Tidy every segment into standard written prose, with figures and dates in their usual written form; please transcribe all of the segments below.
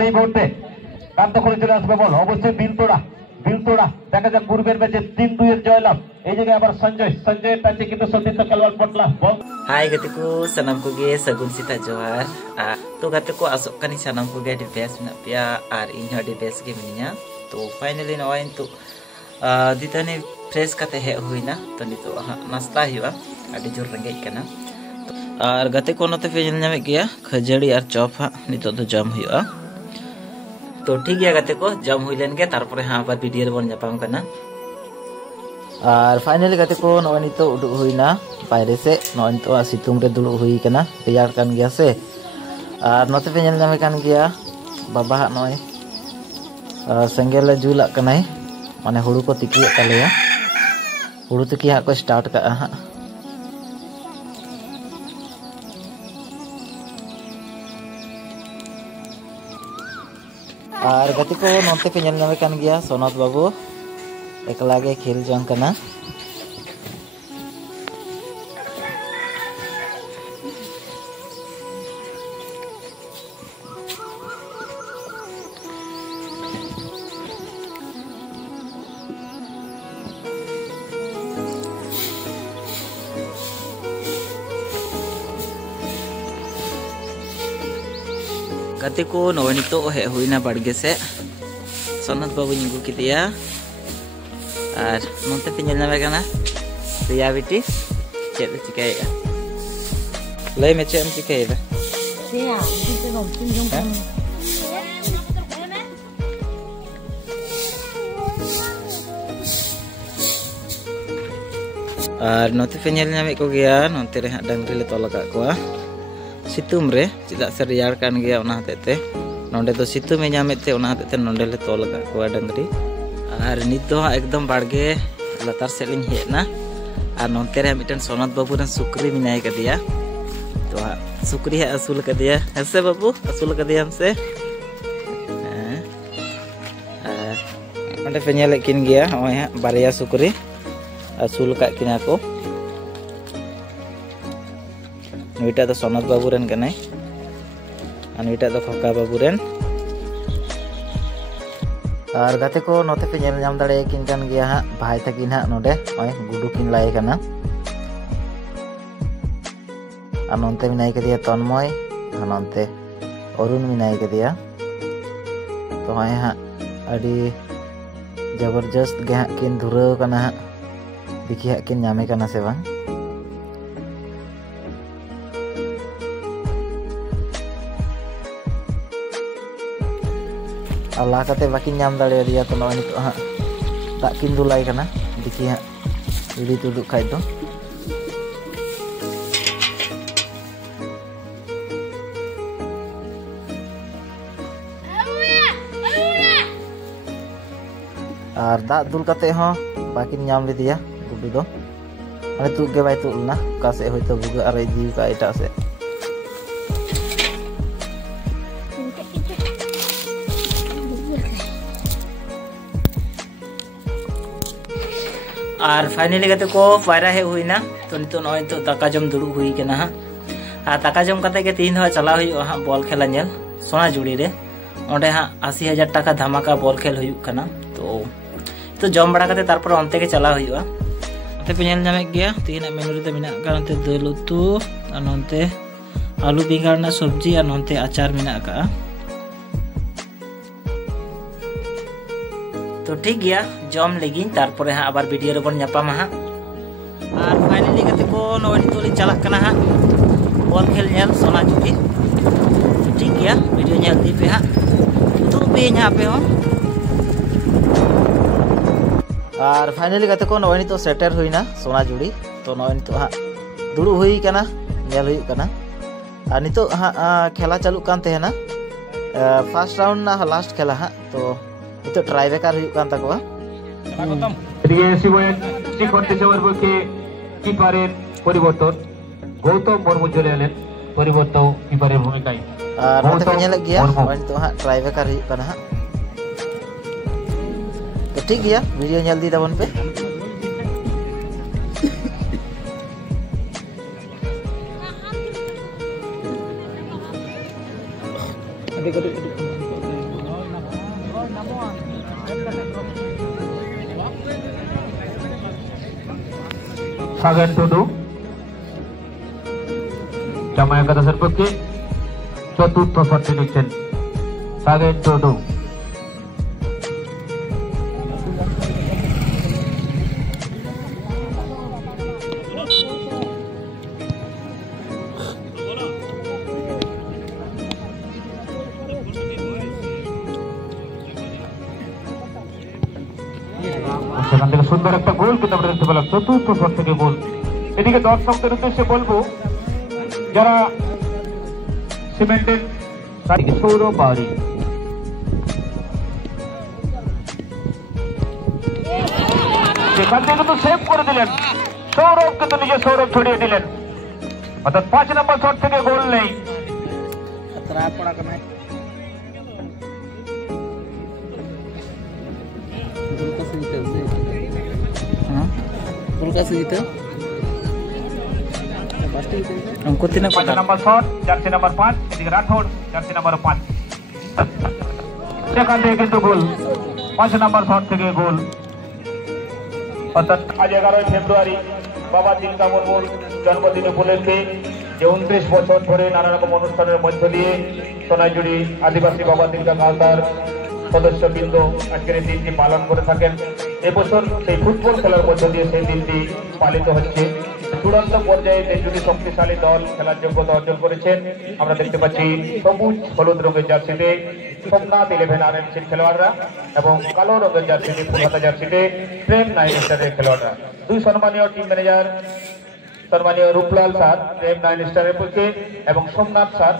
এই মুহূর্তে কান্তখলে চলে আসবে বল অবশ্যই বিলতোড়া দেখা যাক পূর্বের ম্যাচে 3-2 এর জয়লাভ। এই জায়গায় আবার সঞ্জয়ের টাচে কিন্তু সতীর্থ খেলোয়াড় পটলা বল। Hai gatiku sanam ko ge sagun sita johar. To gatiku asok kani sanam ko ge di best na pia ar inyo di best ge mininya. To finally no ain to ditane fresh kate he huina to nito nasta hiwa adi jor rengge kana. Ar gatiku no te fejel nyame gya khajari ar chop ha nito to jam hiwa. तो ठीक है गते को जम हुई लेन के तारपरे हाँ पर वीडियो रे बन जापाम करना और फाइनली गते को नॉय नितो उडुक हुईना बाहरे से नॉय नितो सितुंग रे दुलुक हुई कना तैयार कान गया से और नोते पे नेल नामे कान गया बाबा हा नॉय संगेल जुला कनाय माने हुड़ू को तिकिय तलेया हुड़ू तिकी हा को स्टार्ट का हा और गति को नोते पे नेल नामे कान गया सोनत बाबू एकला गे खेल जंग कना गति को नवनी तो हे हुईना बाड़गे से सोनत बाबू निगु कितिया और नोते पे नेल नामे काना रिया बिटी चेद चिकाएगा लय में चेम चिकाएगा रिया बिटी नो चिंजों और नोते पे नेल नामे को गया नोते रे डंगरी ले तोल का कोआ सितुम रे चिदा से रियार कान गया ओना हतेते नोंडे तो सितुम में नामेते ओना हतेते नोंडे ले तोल का कोआ डंगरी और नित दो एकदम बाड़गे लतार से लिंग हेना और नोंते रे मिटन सोनत बाबू रे सुकरी मिनाय कदिया तो सुकरी है असूल कदिया ऐसे बाबू असूल कदिया हमसे ओंडे पे नेल किन गया ओय बारिया सुकरी असूल का किना को नुइटा तो सोनत बाबू रेन कनाय और नुइटा तो खोका बाबू रेन और गाते को नोते पे नेल नाम दाड़े किन कान गया हा भाई तकिन हा नोडे ओय गुडू किन लाय कना और नोंते मिनाय कदिया तन्मय और नोंते अरुण मिनाय कदिया तो ओय हा अडी जबरदस्त गे हा किन धुराव कना हा देखि हा किन नामे कना से बांग अल्लाह कते बाकिन नाम दाड़े दिया तो नॉय नितो हा दाग किन दुलाय कना देखि हा इडी तुदुक खाय तो और दाग दुल कते हो बाकिन नाम ले दिया गुडू दो माने तुग के बाय तुलना का से होयतो बुगा अरे जीव का एटा से और फाइनली गते को पायरा हे हुईना तो नितो नय तो दाका जम दुड़ु हुई केना हा आ दाका जम कते के 3 हो चला हुई हा बॉल खेला नेल सोना जुड़ी रे ओंडे हा 80,000 टाका धमाका बॉल खेल हुई कना तो जम बड़ा कते तारपर ओंते के चला हुईवा ओते पे नेल नामे गया तीन मेनू रे मिना कानते दाल उतु और नोंते आलू बेंगार ना सब्जी और नोंते अचार मिना का तो ठीक गया जम लेगिन तारपरे हाँ आबार वीडियो रे बन नापामा हाँ और फाइनली गते को नय नितोली चला कना हाँ बॉल खेल नेल सोना जुटी तो ठीक गया वीडियो नेल दी पे हाँ तो पे यहाँ पे हो और फाइनली गते को नय नितो सेटर हुईना सोना जुड़ी तो नय नितो हाँ दुड़ु हुई कना नेल हुई कना और नितो हाँ खेला चालू कान तेहना फर्स्ट राउंड ना लास्ट खेला हाँ तो itu try bekar huyuk kan takwa এদিকে শিবয়ের ঠিক করতেছে ওর বলকে কিপারের পরিবর্তন গৌতম মুর্মু চলে এলেন পরিবর্তন কিপারের ভূমিকায় আর নতে কেnyal gya ওই তো হ্যাঁ try bekar huyuk kana ha तो ठीक गया वीडियो nyal di tabon पे adik সাগেন টুডু জামা একাদশের পক্ষে চতুর্থ শটটি নিচ্ছেন সাগেন টুডু। সেখান থেকে সুন্দর একটা গোল কিন্তু আমরা দেখতে পেলাম, চতুর্থ শট থেকে গোল। এদিকে দর্শকদের উদ্দেশ্যে বলবো, যারা সিমেন্টের সৌরভ বাড়ি সেখান থেকে কিন্তু সেভ করে দিলেন সৌরভ, কিন্তু নিজে সৌরভ ছড়িয়ে দিলেন, অর্থাৎ 5 নম্বর শট থেকে গোল নেই। নম্বর শট জার্সি নাম্বার 5, এদিকে রাঠোর জার্সি নাম্বার 5, সেখান থেকে কিন্তু গোল, 5 নম্বর শট থেকে গোল। অর্থাৎ আজ 11 ফেব্রুয়ারি বাবা তিলকা মুর্মুর জন্মদিন উপলক্ষে যে 29 বছর ধরে নানা রকম অনুষ্ঠানের মধ্য দিয়ে সোনাইজুড়ি আদিবাসী বাবা তিলকা কালতার সদস্যবৃন্দ আজকের এই দিনটি পালন করে থাকেন। এবছর সেই ফুটবল খেলার মধ্য দিয়ে সেই দিনটি পালিত হচ্ছে। চূড়ান্ত পর্যায়ে যে দুটি শক্তিশালী দল খেলার যোগ্যতা অর্জন করেছেন, আমরা দেখতে পাচ্ছি সবুজ হলুদ রঙের জার্সিতে সোমনাথ 11 RMCর খেলোয়াড়রা এবং কালো রঙের জার্সিতে কলকাতা জার্সিতে প্রেম 9 স্টারের খেলোয়াড়রা। দুই সম্মানীয় টিম ম্যানেজার সম্মানীয় রূপলাল স্যার প্রেম 9 স্টারের পক্ষে এবং সোমনাথ স্যার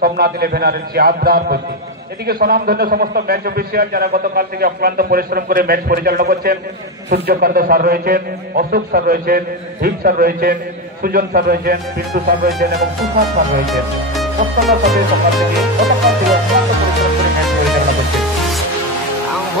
সোমনাথ 11 RMC আদ্রার পক্ষে। এদিকে স্বনামধন্য সমস্ত ম্যাচ অফিসিয়াল যারা গতকাল থেকে অক্লান্ত পরিশ্রম করে ম্যাচ পরিচালনা করছেন, সূর্যকান্ত স্যার রয়েছেন, অশোক স্যার রয়েছেন, ভীম স্যার রয়েছেন, সুজন স্যার রয়েছেন, পিন্টু স্যার রয়েছেন এবং সুশান্ত স্যার রয়েছেন। প্রত্যেকের সাথে সকাল থেকে গতকাল থেকে অক্লান্ত পরিশ্রম করে ম্যাচ পরিচালনা করছেন।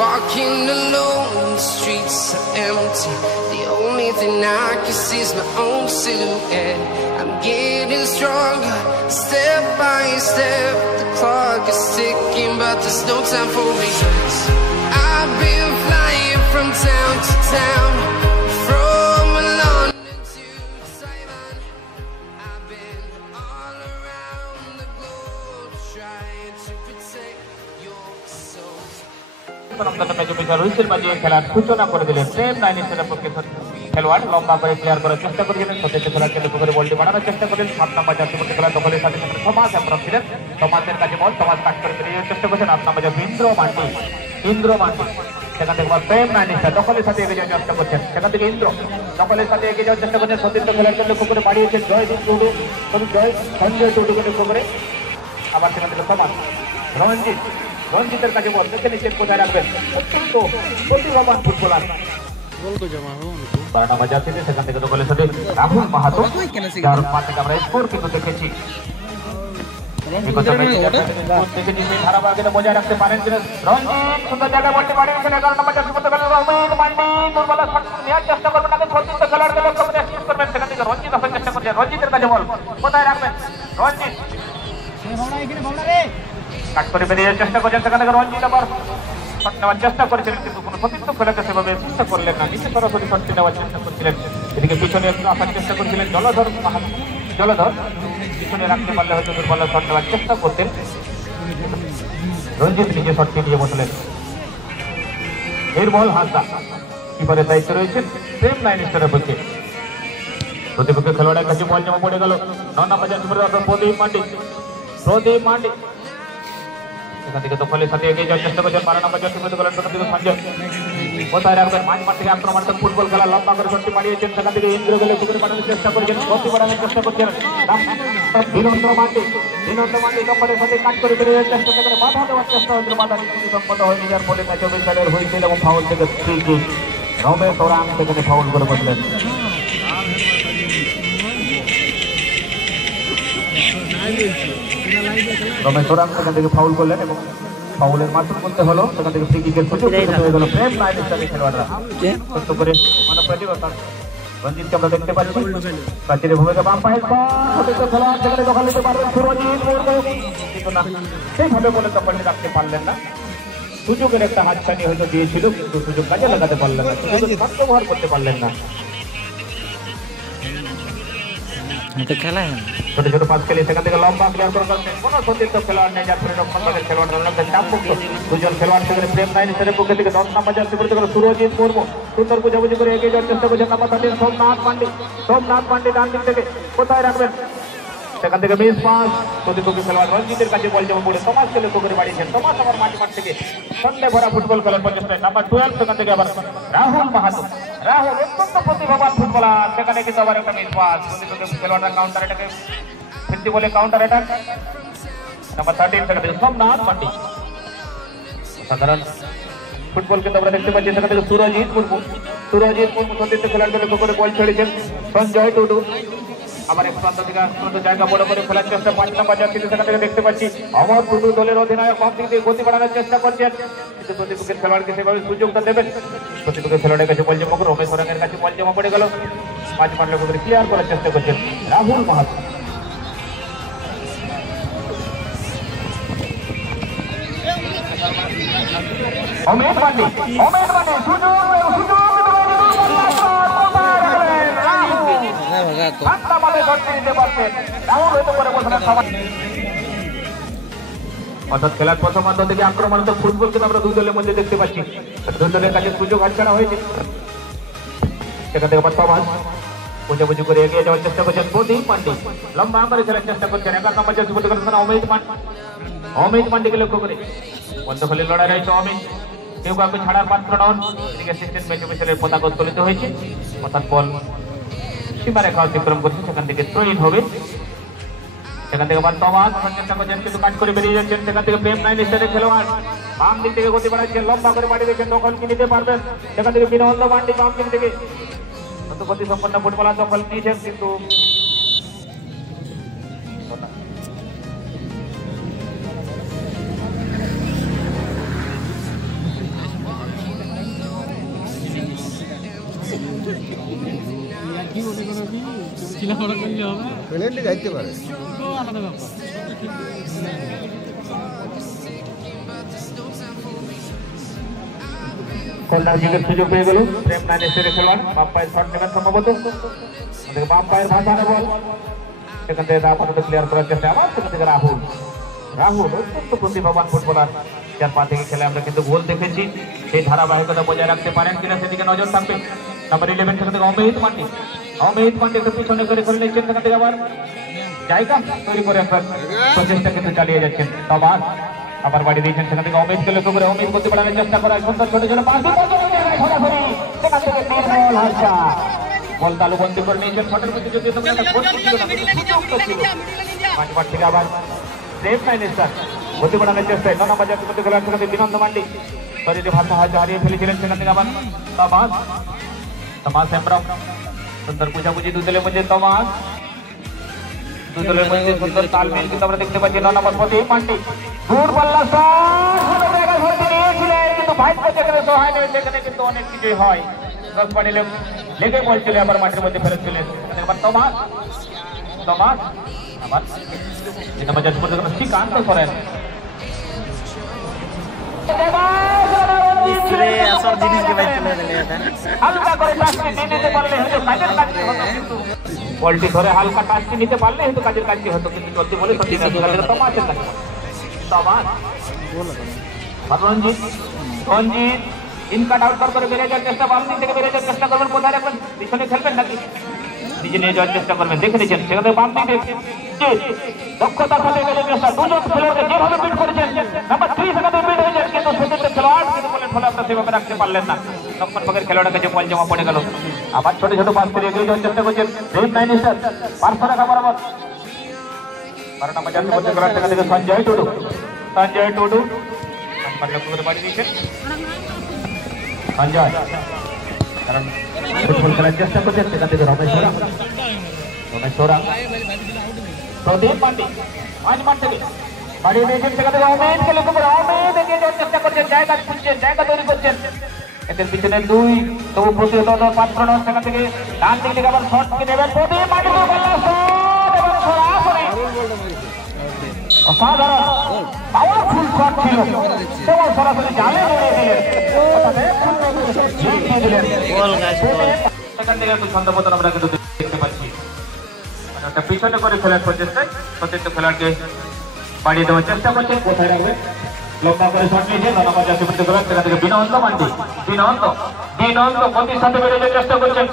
Walking alone, the streets are empty. The only thing I can see is my own silhouette. I'm getting stronger, step by step. The clock is ticking, but there's no time for regrets. I've been flying from town to town, from London to Taiwan. I've been all around the globe, trying to protect your soul. খেলার সূচনা করে দিলেন প্রেম 9 স্টারের পক্ষে খেলোয়াড়, লম্বা করে clear করার চেষ্টা করেছিলেন, সতীর্থ খেলার কেন্দ্র করে বলটি বাড়ানোর চেষ্টা করেন। 7 নম্বর জার্সি পক্ষে খেলা দখলের সাথে সাথে সমাজ অ্যাপ্রন ছিলেন, সমাজের কাছে বল সমাজ কাট করে বেরিয়ে চেষ্টা করছেন। 8 নম্বর জার্সি ইন্দ্র মান্ডি সেখান থেকে প্রেম 9 স্টার দখলের সাথে এগিয়ে যাওয়ার চেষ্টা করছেন, সেখান থেকে ইন্দ্র দখলের সাথে এগিয়ে যাওয়ার চেষ্টা করছেন। সতীর্থ খেলার কেন্দ্র করে বাড়িয়েছেন জয়দীপ টুডু, সঞ্জয় টুডুকে লক্ষ্য করে আবার সেখান থেকে সমাজ রঞ্জিতের কাছে বল দেখে নিচ্ছেন, কোথায় রাখবেন, অত্যন্ত প্রতিভাবান ফুটবলার। সেখান থেকে দখলের সাথে রাহুল মাহাতো, যার পা থেকে আমরা স্কোর কিন্তু দেখেছি। বজায় রাখতে পারেন কিনা রঞ্জিত, সুন্দর জায়গায় বলতে পারিয়েছেন। 11 নম্বর জার্সি করতে পারেন রহমান মান্ডি, দুর্বল নেওয়ার চেষ্টা করবেন, তাকে সতীর্থ খেলোয়াড়কে লক্ষ্য করে অ্যাসিস্ট করবেন। সেখান থেকে রঞ্জিত আসার চেষ্টা করছেন, রঞ্জিতের কাছে বল কোথায় রাখবেন, রঞ্জিত কাট করে বেরিয়ে চেষ্টা করছেন। সেখান থেকে রঞ্জিত আবার শট নেওয়ার চেষ্টা করেছিলেন, কিন্তু কোনো সতীর্থ খেলাকে সেভাবে চেষ্টা করলেন না, নিচে সরাসরি শটটি নেওয়ার চেষ্টা করছিলেন। এদিকে পিছনে একটু আসার চেষ্টা করেছিলেন জলধর পিছনে রাখতে পারলে হয়তো দুর্বল শট নেওয়ার চেষ্টা করতেন। রঞ্জিত নিজে শটটি নিয়ে বসলেন। এর বল হাসা কিপারের দায়িত্ব রয়েছেন প্রেম 9 স্টারের পক্ষে। প্রতিপক্ষ খেলোয়াড়ের কাছে বল জমা পড়ে গেল। 9 নম্বর জার্সি পরে প্রদীপ মান্ডি সেখান থেকে দখলের সাথে এগিয়ে যাওয়ার চেষ্টা করছেন। 12 নম্বর জার্সি পরে গেলেন সঞ্জয়, কোথায় রাখবেন, মাঝ থেকে আক্রমণাত্মক ফুটবল খেলা লম্বা করে শটটি বাড়িয়েছেন। সেখান থেকে ইন্দ্র গেলে পুকুরে পাঠানোর চেষ্টা করেছেন, গতি বাড়ানোর চেষ্টা করছেন। বিনন্দ মান্ডি দখলের সাথে কাট করে বেরিয়ে চেষ্টা করে বাধা দেওয়ার চেষ্টা হয়েছিল, বাধা নীতি সম্মত হয়নি, যার ফলে ম্যাচ অফিসারের হয়েছিল এবং ফাউল থেকে ফ্রি কিক। রমেশ ওরাং সেখানে ফাউল করে বসলেন। রমেশ ওরাং সেখান থেকে ফাউল করলেন এবং ফাউলের মাসুল করতে হলো। সেখান থেকে ফ্রি কিকের সুযোগ হয়ে গেল প্রেম 9 স্টারের খেলোয়াড়রা। কষ্ট করে মানব প্রতিভা রঞ্জিতকে আমরা দেখতে পাচ্ছি প্রাচীরের ভূমিকা বাম পায়ের খেলোয়াড় সেখানে দখল নিতে পারবেন সুরজিৎ, কিন্তু না সেইভাবে বলে দখল রাখতে পারলেন না। সুযোগের একটা হাতছানি হয়তো দিয়েছিল, কিন্তু সুযোগ কাজে লাগাতে পারলেন না, সুযোগের ব্যবহার করতে পারলেন না। itu kalah. ছোট ছোট পাস খেলে সেখান থেকে লম্বা ক্লিয়ার করে করছেন কোনো সতীর্থ খেলোয়াড় নেই যার ফলে রক্ষণভাগের খেলোয়াড়রা অনেকটা চাপমুক্ত দুজন খেলোয়াড় সেখানে প্রেম নাইন হিসেবে পক্ষে থেকে 10 নম্বর জার্সি পরিহিত করে সুরজিৎ মুর্মু সুন্দর বুঝাবুঝি করে এগিয়ে যাওয়ার চেষ্টা করছেন নাম্বার 13 সোমনাথ পান্ডে ডান দিক থেকে কোথায় রাখবেন সেখান থেকে মিস পাস প্রতিপক্ষ খেলোয়াড় রঞ্জিতের কাছে বল জমা পড়ে সমাজ খেলে পুকুরে বাড়িয়েছেন সমাজ আবার মাঠ থেকে সন্ধ্যে ভরা ফুটবল খেলার প্রচেষ্টা নাম্বার 12 সেখান থেকে আবার রাহুল মাহাতো রাহুল অত্যন্ত প্রতিভাবান ফুটবলার সেখানে কিন্তু আবার একটা মিস পাস প্রতিপক্ষ খেলোয়াড়রা কাউন্টার অ্যাটাকে ফিরতি বলে কাউন্টার অ্যাটাক নাম্বার 13 সেখান থেকে সোমনাথ পান্ডে সাধারণ ফুটবল কিন্তু আমরা দেখতে পাচ্ছি সেখান থেকে সুরজিৎ মুর্মু সতীর্থ খেলোয়াড়কে লক্ষ্য করে বল ছেড়েছেন সঞ্জয় টুডু আবার এক প্রান্ত থেকে আক্রমণ জায়গা বড় করে খেলার চেষ্টা 5 নম্বর জার্সিতে সেখান থেকে দেখতে পাচ্ছি অমর টুডু দলের অধিনায়ক কম দিক দিয়ে গতি বাড়ানোর চেষ্টা করছেন কিন্তু প্রতিপক্ষের খেলোয়াড়কে সেভাবে সুযোগটা দেবেন প্রতিপক্ষের খেলোয়াড়ের কাছে বল জমা করে রমেশ ওরাঙের কাছে বল জমা পড়ে গেল 5 মার লক্ষ্য করে ক্লিয়ার করার চেষ্টা করছেন রাহুল মাহাতো অমিত পান্ডে সুযোগ অর্থাৎ খেলার প্রথমার্ধ থেকে আক্রমণাত্মক ফুটবল কিন্তু আমরা দুই দলের মধ্যে দেখতে পাচ্ছি দুই দলের কাছে সুযোগ হাতছাড়া হয়েছে সেখান থেকে প্রথমার্ধ বুঝাবুঝি করে এগিয়ে যাওয়ার চেষ্টা করছেন প্রদীপ পান্ডে লম্বা করে খেলার চেষ্টা করছেন 11 নম্বর জার্সি পরিহিত করেছেন অমিত পান্ডেকে লক্ষ্য করে বন্ধখলে লড়াই রয়েছে অমিত কেউ কাউকে ছাড়ার পাত্র নন এদিকে অ্যাসিস্ট্যান্ট ম্যাচ অফিসারের পতাকা উত্তোলিত হয়েছে অর্থাৎ বল সীমারেখা অতিক্রম করছে সেখান থেকে থ্রোইন হবে সেখান থেকে আবার তমাস চেষ্টা করছেন কিন্তু কাজ করে বেরিয়ে যাচ্ছেন সেখান থেকে প্রেম নাইন স্টারের খেলোয়াড় বাম দিক থেকে গতি বাড়াচ্ছেন লম্বা করে বাড়ি দিয়েছেন দখল কি নিতে পারবেন সেখান থেকে বিনন্দ পান্ডে বাম দিক থেকে অত গতি সম্পন্ন ফুটবলার দখল নিয়েছেন কিন্তু যাইতে পারে কর্নার কিকের সুযোগ পেয়ে গেল প্রেম নাইন স্টারের খেলোয়াড় বাম পায়ের শট নেবেন সম্ভবত বাম পায়ের ভাসানো বল সেখান থেকে আপাতত ক্লিয়ার করার চেষ্টা আবার সেখান থেকে রাহুল অত্যন্ত প্রতিভাবান ফুটবলার যার পা থেকে খেলে আমরা কিন্তু গোল দেখেছি সেই ধারাবাহিকতা বজায় রাখতে পারেন কিনা সেদিকে নজর থাকবে নাম্বার 11 সেখান থেকে অমিত পান্ডে একটু পিছনে করে নিচ্ছেন সেখান থেকে আবার জায়গা তৈরি করে একটা প্রচেষ্টা কিন্তু চালিয়ে যাচ্ছেন তমাস আবার বাড়ি দিয়েছেন সেখান থেকে অমিতকে লক্ষ্য করে অমিত গতি বাড়ানোর চেষ্টা করা সুন্দর ছোট ছোট পাস সেখান থেকে নির্মল হাসা বল তালুবন্দি করে নিয়েছেন শটের মধ্যে যদি মাঠ থেকে আবার প্রেম নাইন স্টার গতি বাড়ানোর চেষ্টায় 9 নম্বর জার্সি মধ্যে খেলার সেখান থেকে বিনন্দ পান্ডে শরীরে ভাষা হয়তো হারিয়ে ফেলেছিলেন সেখান থেকে আবার তমাস হেমব্রম সুন্দর বুঝাবুঝি দুই দলের মধ্যে তমাস দুই দলের মধ্যে সুন্দর তালমেল কিন্তু আমরা দেখতে পাচ্ছি 9 নম্বর প্রদীপ পান্ডে দূর পাল্লা কিন্তু ভাইস যেখানে সহায় নেই সেখানে কিন্তু অনেক কিছুই হয় 10 পানি লেগে বল চলে আবার মাঠের মধ্যে ফেরত চলে এবার তমাস আবার এটা মজা করতে শ্রীকান্ত করেন বলটি ধরে হালকা টাচটি নিতে পারলে হয়তো কাজের কাজটি হতো কিন্তু চলতে বলে রঞ্জিত ইনকাট আউট করে বেরিয়ে যাওয়ার চেষ্টা বাম দিক থেকে বেরিয়ে যাওয়ার চেষ্টা করবেন কোথায় রাখবেন পিছনে খেলবেন নাকি নিজে নিয়ে যাওয়ার চেষ্টা করবেন দেখে নিচ্ছেন সেখানে বাম দিকে দক্ষতার সাথে বেরিয়ে চেষ্টা দুজন খেলোয়াড়কে যেভাবে বিট করেছেন নাম্বার 3 সেখানে বিট হয়েছে কিন্তু সেক্ষেত্রে খেলোয়াড় কিন্তু বলেন ফলে আপনারা সেভাবে রাখতে পারলেন না দক্ষিণ ভাগের খেলোয়াড়ের কাছে বল জমা পড়ে গেল আবার ছোট ছোট পাস করে এগিয়ে যাওয়ার চেষ্টা করছেন প্রেম নাইন স্টার পার্শ্ব রাখা বরাবর 12 নম্বর জার্সি মধ্যে খেলোয়াড় সেখান থেকে সঞ্জয় টুডু লক্ষ্য করে বাড়ি দিয়েছেন সঞ্জয় কারণ ফুটবল খেলার চেষ্টা করছেন সেখান থেকে রমেশ ওরাং প্রদীপ পান্ডে 5 মাঠ থেকে বাড়িয়ে দিয়েছেন সেখান থেকে অমিতকে লক্ষ্য করে অমিত এগিয়ে যাওয়ার চেষ্টা করছেন জায়গা খুঁজছেন জায়গা তৈরি করছেন এদের পিছনে 2 তবু প্রতিহত পাত্র নন সেখান থেকে ডান দিক থেকে আবার শট কি নেবেন প্রদীপ পান্ডে অসাধারণ পাওয়ারফুল শট ছিল কেবল সরাসরি জালে দিলেন সেখান থেকে একটু ছন্দপতন আমরা কিন্তু দেখতে পাচ্ছি একটা পিছনে করে খেলার প্রচেষ্টায় সতীর্থ খেলাকে বাড়িয়ে দেওয়ার চেষ্টা করছেন। কোথায় রাখবেন? লম্বা করে শট নিয়েছে 9 নম্বর জার্সি পরিহিত খেলোয়াড়, সেখান থেকে বিনন্দ মান্ডি। বিনন্দ গতির সাথে বেরোতে চেষ্টা করছেন।